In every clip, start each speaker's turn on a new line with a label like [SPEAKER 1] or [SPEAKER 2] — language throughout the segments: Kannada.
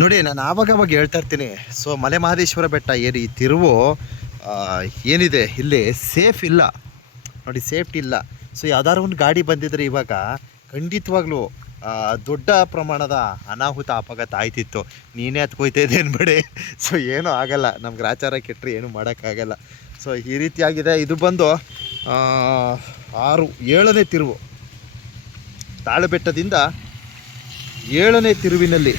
[SPEAKER 1] ನೋಡಿ, ನಾನು ಆವಾಗ ಅವಾಗ ಹೇಳ್ತಾ ಇರ್ತೀನಿ. ಸೊ ಮಲೆ ಮಹದೇಶ್ವರ ಬೆಟ್ಟ ಈ ತಿರುವು ಏನಿದೆ, ಇಲ್ಲಿ ಸೇಫ್ ಇಲ್ಲ. ನೋಡಿ ಸೇಫ್ಟಿ ಇಲ್ಲ. ಸೊ ಯಾವ್ದಾದ್ರು ಒಂದು ಗಾಡಿ ಬಂದಿದ್ರೆ ಇವಾಗ ಖಂಡಿತವಾಗ್ಲೂ ದೊಡ್ಡ ಪ್ರಮಾಣದ ಅನಾಹುತ, ಅಪಘಾತ ಆಯ್ತಿತ್ತು. ನೀನೇ ಹತ್ಕೊಯ್ತಾ ಇದೆ ಅನ್ಬೇಡಿ. ಸೊ ಏನೂ ಆಗಲ್ಲ. ನಮ್ಗೆ ಆಚಾರ ಕೆಟ್ಟರೆ ಏನೂ ಮಾಡೋಕ್ಕಾಗಲ್ಲ. ಸೊ ಈ ರೀತಿಯಾಗಿದೆ. ಇದು ಬಂದು ಆರು, ಏಳನೇ ತಿರುವು. ತಾಳುಬೆಟ್ಟದಿಂದ ಏಳನೇ ತಿರುವಿನಲ್ಲಿ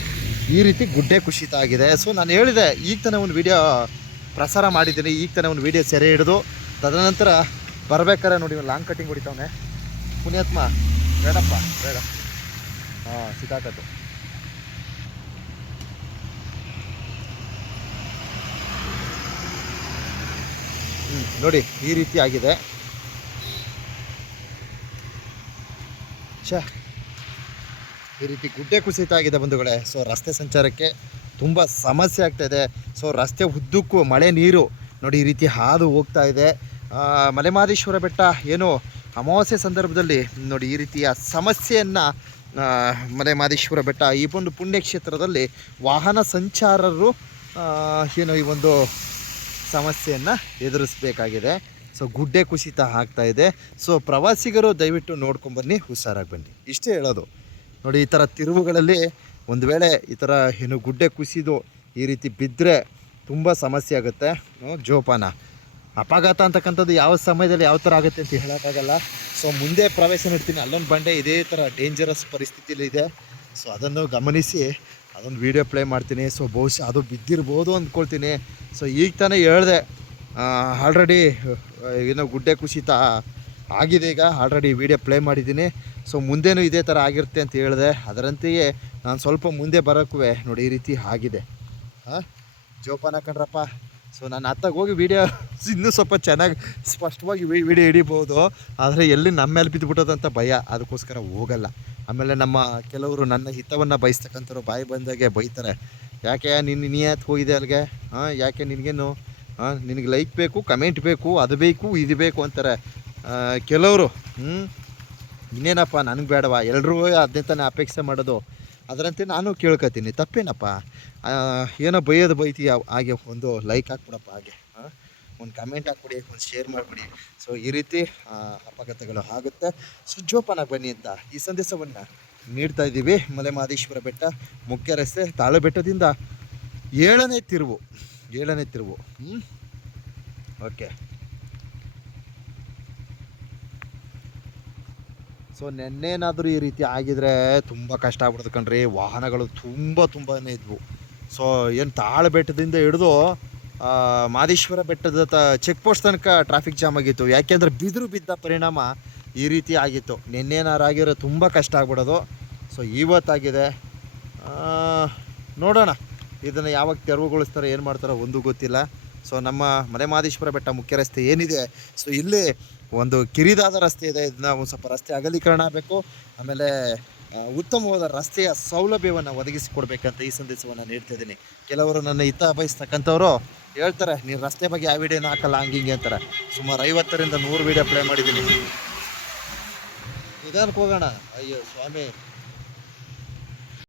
[SPEAKER 1] ಈ ರೀತಿ ಗುಡ್ಡೆ ಕುಸಿತ ಆಗಿದೆ. ಸೊ ನಾನು ಹೇಳಿದೆ, ಈಗ ತಾನೇ ಒಂದು ವಿಡಿಯೋ ಪ್ರಸಾರ ಮಾಡಿದ್ದೀನಿ. ಈಗ ತಾನೇ ಒಂದು ವಿಡಿಯೋ ಸೆರೆ ಹಿಡಿದು, ತದನಂತರ ಬರ್ಬೇಕಾರೆ ನೋಡಿ ಲಾಂಗ್ ಕಟಿಂಗ್ ಹೊಡಿತಾವನೆ. ಪುಣ್ಯಾತ್ಮ, ಬೇಡಪ್ಪ, ಬೇಡ. ಹಾಂ, ಸಿಕ್ಕಾಕತ್ತು. ಹ್ಞೂ ನೋಡಿ, ಈ ರೀತಿ ಆಗಿದೆ. ಛೇ ಈ ರೀತಿ ಗುಡ್ಡೆ ಕುಸಿತ ಆಗಿದೆ ಬಂಧುಗಳೇ. ಸೊ ರಸ್ತೆ ಸಂಚಾರಕ್ಕೆ ತುಂಬ ಸಮಸ್ಯೆ ಆಗ್ತಾಯಿದೆ ಸೊ ರಸ್ತೆ ಉದ್ದಕ್ಕೂ ಮಳೆ ನೀರು ನೋಡಿ ಈ ರೀತಿ ಹಾದು ಹೋಗ್ತಾ ಇದೆ. ಮಲೆಮಾದೇಶ್ವರ ಬೆಟ್ಟ ಏನು ಅಮಾವಾಸ್ಯೆ ಸಂದರ್ಭದಲ್ಲಿ ನೋಡಿ ಈ ರೀತಿಯ ಸಮಸ್ಯೆಯನ್ನು ಮಲೆಮಹದೇಶ್ವರ ಬೆಟ್ಟ ಈ ಒಂದು ಪುಣ್ಯಕ್ಷೇತ್ರದಲ್ಲಿ ವಾಹನ ಸಂಚಾರರು ಏನು ಈ ಒಂದು ಸಮಸ್ಯೆಯನ್ನು ಎದುರಿಸಬೇಕಾಗಿದೆ. ಸೊ ಗುಡ್ಡೆ ಕುಸಿತ ಆಗ್ತಾ ಇದೆ. ಸೊ ಪ್ರವಾಸಿಗರು ದಯವಿಟ್ಟು ನೋಡ್ಕೊಂಬನ್ನಿ ಹುಷಾರಾಗಿ ಬನ್ನಿ. ಇಷ್ಟೇ ಹೇಳೋದು. ನೋಡಿ, ಈ ಥರ ತಿರುವುಗಳಲ್ಲಿ ಒಂದು ವೇಳೆ ಈ ಥರ ಏನು ಗುಡ್ಡೆ ಕುಸಿದು ಈ ರೀತಿ ಬಿದ್ದರೆ ತುಂಬ ಸಮಸ್ಯೆ ಆಗುತ್ತೆ. ಜೋಪಾನ. ಅಪಘಾತ ಅಂತಕ್ಕಂಥದ್ದು ಯಾವ ಸಮಯದಲ್ಲಿ ಯಾವ ಥರ ಆಗುತ್ತೆ ಅಂತ ಹೇಳೋಕ್ಕಾಗಲ್ಲ. ಸೊ ಮುಂದೆ ಪ್ರವೇಶ ನೀಡ್ತೀನಿ. ಅಲ್ಲೊಂದು ಬಂಡೆ ಇದೇ ಥರ ಡೇಂಜರಸ್ ಪರಿಸ್ಥಿತಿಯಲ್ಲಿ ಇದೆ. ಸೊ ಅದನ್ನು ಗಮನಿಸಿ, ಅದೊಂದು ವೀಡಿಯೋ ಪ್ಲೇ ಮಾಡ್ತೀನಿ. ಸೊ ಬಹುಶಃ ಅದು ಬಿದ್ದಿರ್ಬೋದು ಅಂದ್ಕೊಳ್ತೀನಿ. ಸೊ ಈಗ ತಾನೇ ಹೇಳಿದೆ ಆಲ್ರೆಡಿ ಏನೋ ಗುಡ್ಡೆ ಕುಸಿತ ಆಗಿದೆ ಈಗ. ಆಲ್ರೆಡಿ ವಿಡಿಯೋ ಪ್ಲೇ ಮಾಡಿದ್ದೀನಿ. ಸೊ ಮುಂದೇನೂ ಇದೇ ಥರ ಆಗಿರುತ್ತೆ ಅಂತ ಹೇಳಿದೆ. ಅದರಂತೆಯೇ ನಾನು ಸ್ವಲ್ಪ ಮುಂದೆ ಬರೋಕ್ಕೂ ನೋಡಿ ಈ ರೀತಿ ಆಗಿದೆ. ಹಾಂ ಜೋಪಾನ ಕಣ್ರಪ್ಪ. ಸೊ ನಾನು ಅತ್ತಾಗ ಹೋಗಿ ವೀಡಿಯೋ ಇನ್ನೂ ಸ್ವಲ್ಪ ಚೆನ್ನಾಗಿ ಸ್ಪಷ್ಟವಾಗಿ ವಿಡಿಯೋ ಹಿಡಿಬೋದು. ಆದರೆ ಎಲ್ಲಿ ನಮ್ಮ ಮೇಲೆ ಬಿದ್ದುಬಿಟ್ಟದಂತ ಭಯ. ಅದಕ್ಕೋಸ್ಕರ ಹೋಗಲ್ಲ. ಆಮೇಲೆ ನಮ್ಮ ಕೆಲವರು ನನ್ನ ಹಿತವನ್ನು ಬಯಸ್ತಕ್ಕಂಥವ್ರು ಬಾಯಿ ಬಂದಾಗೆ ಬೈತಾರೆ. ಯಾಕೆ ನಿನ್ನ ನೀ ಯಾಕೆ ಹೋಗಿದೆ ಅಲ್ಲಿಗೆ ಹಾಂ ಯಾಕೆ ನಿನಗೇನು? ಹಾಂ ನಿನಗೆ ಲೈಕ್ ಬೇಕು ಕಮೆಂಟ್ ಬೇಕು, ಅದು ಬೇಕು, ಇದು ಬೇಕು ಅಂತಾರೆ. ಕೆಲವರು ಹ್ಞೂ ಇನ್ನೇನಪ್ಪ, ನನಗೆ ಬೇಡವಾ? ಎಲ್ಲರೂ ಅದನ್ನೇ ತಾನೇ ಅಪೇಕ್ಷೆ ಮಾಡೋದು. ಅದರಂತೆ ನಾನು ಕೇಳ್ಕೊತೀನಿ. ತಪ್ಪೇನಪ್ಪ? ಏನೋ ಬೈಯೋದು ಬೈತೀಯ ಹಾಗೆ ಒಂದು ಲೈಕ್ ಹಾಕ್ಬಿಡಪ್ಪ ಹಾಗೆ ಒಂದು ಕಮೆಂಟ್ ಹಾಕ್ಬಿಡಿ, ಒಂದು ಶೇರ್ ಮಾಡಿಬಿಡಿ. ಸೊ ಈ ರೀತಿ ಅಪಘಾತಗಳು ಆಗುತ್ತೆ. ಸೊ ಜೋಪಾನ ಬನ್ನಿ ಅಂತ ಈ ಸಂದೇಶವನ್ನು ನೀಡ್ತಾ ಇದ್ದೀವಿ. ಮಲೆ ಮಹದೇಶ್ವರ ಬೆಟ್ಟ, ಮುಖ್ಯ ರಸ್ತೆ, ತಾಳು ಬೆಟ್ಟದಿಂದ ಏಳನೇ ತಿರುವು. ಏಳನೇ ತಿರುವು. ಓಕೆ ಸೊ ನೆನ್ನೇನಾದರೂ ಈ ರೀತಿ ಆಗಿದ್ರೆ ತುಂಬ ಕಷ್ಟ ಆಗ್ಬಿಡ್ತು ಕಣ್ರಿ. ವಾಹನಗಳು ತುಂಬ ತುಂಬಾ ಇದ್ವು. ಸೊ ಏನು ತಾಳ ಬೆಟ್ಟದಿಂದ ಹಿಡಿದು ಮಾದೇಶ್ವರ ಬೆಟ್ಟದ ಚೆಕ್ ಪೋಸ್ಟ್ ತನಕ ಟ್ರಾಫಿಕ್ ಜಾಮ್ ಆಗಿತ್ತು. ಯಾಕೆಂದರೆ ಬಿದಿರು ಬಿದ್ದ ಪರಿಣಾಮ ಈ ರೀತಿ ಆಗಿತ್ತು. ನಿನ್ನೇನಾರು ಆಗಿರೋ ತುಂಬ ಕಷ್ಟ ಆಗ್ಬಿಡೋದು. ಸೊ ಇವತ್ತಾಗಿದೆ. ನೋಡೋಣ. ಇದನ್ನು ಯಾವಾಗ ತೆರವುಗೊಳಿಸ್ತಾರೆ, ಏನು ಮಾಡ್ತಾರೋ ಒಂದು ಗೊತ್ತಿಲ್ಲ. ಸೊ ನಮ್ಮ ಮಲೆಮಹದೇಶ್ವರ ಬೆಟ್ಟ ಮುಖ್ಯ ರಸ್ತೆ ಏನಿದೆ? ಸೊ ಇಲ್ಲಿ ಒಂದು ಕಿರಿದಾದ ರಸ್ತೆ ಇದೆ. ಇದನ್ನ ಒಂದು ಸ್ವಲ್ಪ ರಸ್ತೆ ಅಗಲೀಕರಣ ಆಗಬೇಕು. ಆಮೇಲೆ ಉತ್ತಮವಾದ ರಸ್ತೆಯ ಸೌಲಭ್ಯವನ್ನು ಒದಗಿಸಿಕೊಡ್ಬೇಕಂತ ಈ ಸಂದೇಶವನ್ನು ನೀಡ್ತಾ ಇದ್ದೀನಿ. ಕೆಲವರು ನನ್ನ ಹಿತ ಬಯಸ್ತಕ್ಕಂಥವ್ರು ಹೇಳ್ತಾರೆ, ನೀನು ರಸ್ತೆ ಬಗ್ಗೆ ಯಾವ ವಿಡಿಯೋನ ಹಾಕಲ್ಲ, ಹಂಗೆ ಹಿಂಗೆ ಅಂತಾರೆ. ಸುಮಾರು ಐವತ್ತರಿಂದ ನೂರು ವಿಡಿಯೋ ಪ್ಲೇ ಮಾಡಿದ್ದೀನಿ. ನಿಧಾನಕ್ಕೆ ಹೋಗೋಣ. ಅಯ್ಯೋ, ಸ್ವಾಮಿ.